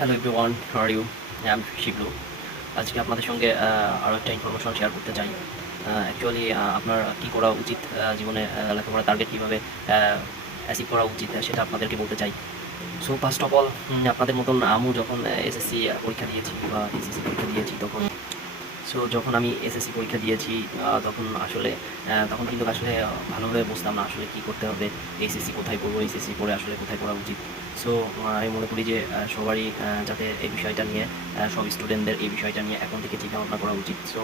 Hello everyone, how are you? I am Shiblu. আজকে আপনাদের সঙ্গে আরও একটা ইনফরমেশন শেয়ার করতে চাই। অ্যাকচুয়ালি আপনার কী করা উচিত জীবনে, লেখাপড়ার টার্গেট কীভাবে অ্যাচিভ করা উচিত সেটা আপনাদেরকে বলতে চাই। সো ফার্স্ট অফ অল, আপনাদের মতন আমিও যখন এসএসসি পরীক্ষা দিয়েছি বা এসএসসি পরীক্ষা দিয়েছি যখন আমি এসএসসি পরীক্ষা দিয়েছি তখন আসলে তখন কিন্তু আসলে ভালোভাবে বুঝতাম না আসলে কী করতে হবে, এইচএসসি কোথায় পড়বো, এইচএসসি পড়ে আসলে কোথায় পড়া উচিত। সো আমি মনে করি যে সবারই যাতে এই বিষয়টা নিয়ে সব স্টুডেন্টদের এই বিষয়টা নিয়ে এখন থেকে চিন্তাভাবনা করা উচিত। সো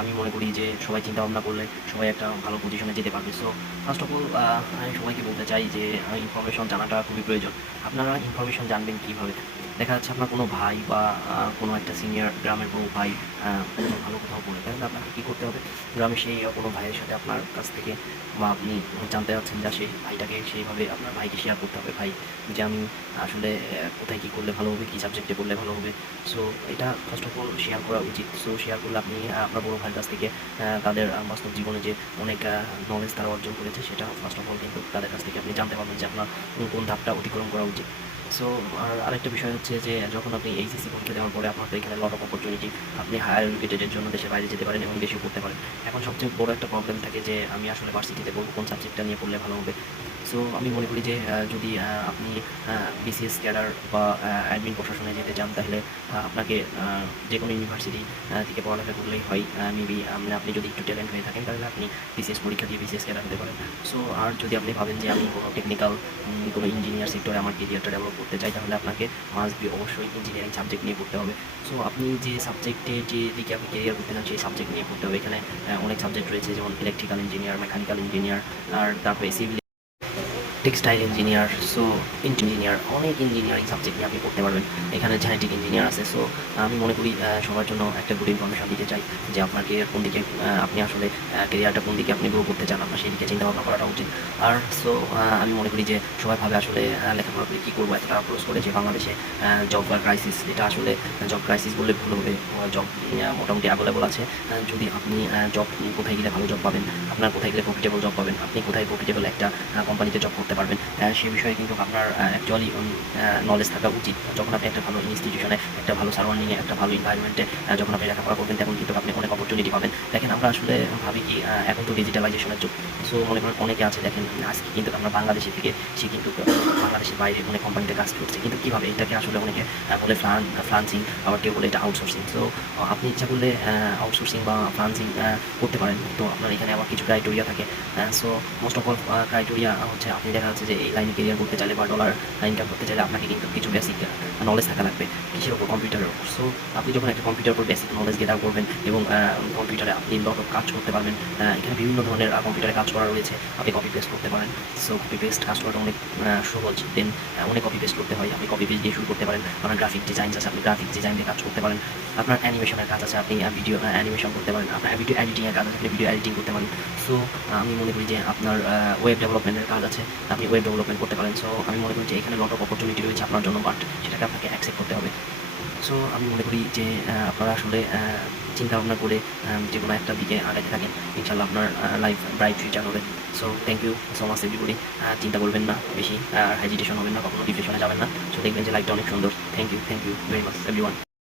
আমি মনে করি যে সবাই চিন্তাভাবনা করলে সবাই একটা ভালো পজিশনে যেতে পারবে। সো ফার্স্ট অফ অল আমি সবাইকে বলতে চাই যে ইনফরমেশন জানাটা খুবই প্রয়োজন। আপনারা ইনফরমেশন জানবেন কীভাবে? দেখা যাচ্ছে আপনার কোনো ভাই বা কোনো একটা সিনিয়র গ্রামের কোনো ভাই ভালো কোথাও পড়ে, তাহলে আপনাকে কী করতে হবে? গ্রামে সেই কোনো ভাইয়ের সাথে আপনার কাছ থেকে বা আপনি জানতে চাচ্ছেন যা সেই ভাইটাকে সেইভাবে আপনার ভাইকে শেয়ার করতে হবে, ভাই যে আমি আসলে কোথায় কী করলে ভালো হবে, কী সাবজেক্টে পড়লে ভালো হবে। সো এটা ফার্স্ট অফ অল শেয়ার করা উচিত। সো শেয়ার করলে আপনি আপনার বড় ভাইয়ের কাছ থেকে তাদের বাস্তব জীবনে যে অনেক নলেজ তারা অর্জন করেছে সেটা ফার্স্ট অফ অল কিন্তু তাদের কাছ থেকে আপনি জানতে পারবেন যে আপনার কোন ধাপটা অতিক্রম করা উচিত। সো আর আরেকটা বিষয় হচ্ছে যে যখন আপনি এইচএসসি পরীক্ষা দেওয়ার পরে আপনার তো এখানে লট অফ অপরচুনিটি, আপনি হায়ার এডুকেটেডের জন্য দেশের বাইরে যেতে পারেন এবং বেশিও পড়তে পারেন। এখন সবচেয়ে বড় একটা প্রবলেম থাকে যে আমি আসলে ভার্সিটিতে পড়বো, কোন সাবজেক্টটা নিয়ে পড়লে ভালো হবে। সো আমি মনে করি যে যদি আপনি বিসিএস ক্যাডার বা অ্যাডমিন প্রশাসনে যেতে চান তাহলে আপনাকে যে কোনো ইউনিভার্সিটি থেকে পড়ালেখা করলেই হয়। মেবি আপনি যদি একটু ট্যালেন্ট হয়ে থাকেন তাহলে আপনি বিসিএস পরীক্ষা দিয়ে বিসিএস ক্যাডার হতে পারেন। সো আর যদি আপনি ভাবেন যে আমি কোনো টেকনিক্যাল কোনো ইঞ্জিনিয়ার সেক্টরে আমার কেরিয়ারটা ডেভেলপ করতে চাই তাহলে আপনাকে মাস্ট বি অবশ্যই ইঞ্জিনিয়ারিং সাবজেক্ট নিয়ে পড়তে হবে। সো আপনি যে সাবজেক্টে যে দিকে আপনি কেরিয়ার করতে চান সেই সাবজেক্ট নিয়ে পড়তে হবে। এখানে অনেক সাবজেক্ট রয়েছে, যেমন ইলেকট্রিক্যাল ইঞ্জিনিয়ার, মেকানিক্যাল ইঞ্জিনিয়ার, আর তারপরে civil textile engineer, so engineer, অনেক ইঞ্জিনিয়ারিং সাবজেক্ট নিয়ে আপনি পড়তে পারবেন। এখানে জেনেটিক ইঞ্জিনিয়ার আছে। সো আমি মনে করি সবার জন্য একটা গুড ইনফরমেশন দিতে চাই যে আপনার কেরিয়ার কোন দিকে, আপনি আসলে কেরিয়ারটা কোন দিকে আপনি গ্রো করতে চান, আপনার সেই দিকে চিন্তা ভাবনা করাটা উচিত। আর সো আমি মনে করি যে সবাই ভাবে আসলে লেখাপড়া করে কী করবো, এত টাকা খরচ করে যে বাংলাদেশে জব ক্রাইসিস, এটা আসলে জব ক্রাইসিস বললে ভুল হবে। জব মোটামুটি অ্যাভেলেবল আছে। যদি আপনি জব কোথায় গেলে ভালো জব পাবেন, আপনার কোথায় গেলে প্রফিটেবল জব পাবেন, আপনি কোথায় প্রফিটেবল একটা কোম্পানিতে জব করতে পারবেন, সে বিষয়ে কিন্তু আপনার অ্যাকচুয়ালি নলেজ থাকা উচিত। যখন আপনি একটা ভালো ইনস্টিটিউশনে, একটা ভালো সারাউন্ডিংয়ে, একটা ভালো এনভায়রনমেন্টে যখন আপনি লেখাপড়া করবেন তখন কিন্তু আপনি অনেক অপরচুনিটি পাবেন। দেখেন আমরা আসলে ভাবি কি এখন তো ডিজিটালাইজেশনের যুগ। সো মনে করেন অনেকে আছে দেখেন আজকে কিন্তু আমরা বাংলাদেশে থেকে সে কিন্তু বাংলাদেশের বাইরে অনেক কোম্পানিতে কাজ করছে, কিন্তু কীভাবে এটাকে আসলে অনেকে বলে ফ্রান্সিং, আবার কেউ বলে এটা আউটসোর্সিং। সো আপনি ইচ্ছা করলে আউটসোর্সিং বা ফ্রান্সিং করতে পারেন, তো আপনার এখানে আবার কিছু ক্রাইটেরিয়া থাকে। So most of all criteria হচ্ছে আপনি দেখা যাচ্ছে যে এই লাইনে কেরিয়ার করতে চাইলে বা ডলার ইনকাম করতে চাইলে আপনাকে কিন্তু কিছু বেসিক নলেজ থাকা লাগবে কিসের ওপর, কম্পিউটারের ওপর। সো আপনি যখন একটা কম্পিউটারের উপর বেসিক নলেজ গেদার করবেন এবং কম্পিউটারে আপনি লট অফ কাজ করতে পারবেন, এখানে বিভিন্ন ধরনের কম্পিউটারে কাজ করা রয়েছে, আপনি কপি পেস্ট করতে পারেন। সো কপি পেস্ট কাজ করাটা অনেক সহজ। দেন অনেক কপি পেস্ট করতে হয়, আপনি কপি পেস্ট দিয়ে শুরু করতে পারেন। আপনার গ্রাফিক ডিজাইন আছে, আপনি গ্রাফিক ডিজাইন দিয়ে কাজ করতে পারেন। আপনার অ্যানিমেশনের কাজ আছে, আপনি ভিডিও অ্যানিমেশন করতে পারেন। আপনার ভিডিও এডিটিংয়ের কাজ আছে, আপনি ভিডিও এডিটিং করতে পারেন। সো আমি মনে করি যে আপনার ওয়েব ডেভেলপমেন্টের কাজ আছে, আপনি ওয়েব ডেভেলপমেন্ট করতে পারেন। সো আমি মনে করি যে এখানে লট অফ অপরচুনিটি রয়েছে আপনার জন্য, বাট সেটাকে আপনাকে অ্যাকসেপ্ট করতে হবে। সো আমি মনে করি যে আপনারা আসলে চিন্তা ভাবনা করে যে কোনো একটা দিকে আগাতে থাকেন, ইনশাল্লাহ আপনার লাইফ ব্রাইট ফিউচার হবে। So thank you so much everybody. চিন্তা করবেন না বেশি, হেজিটেশন হবেন না, কখনো ডিপ্রেশনে যাবেন না। সো দেখবেন যে লাইফটা অনেক সুন্দর। Thank you very much everyone.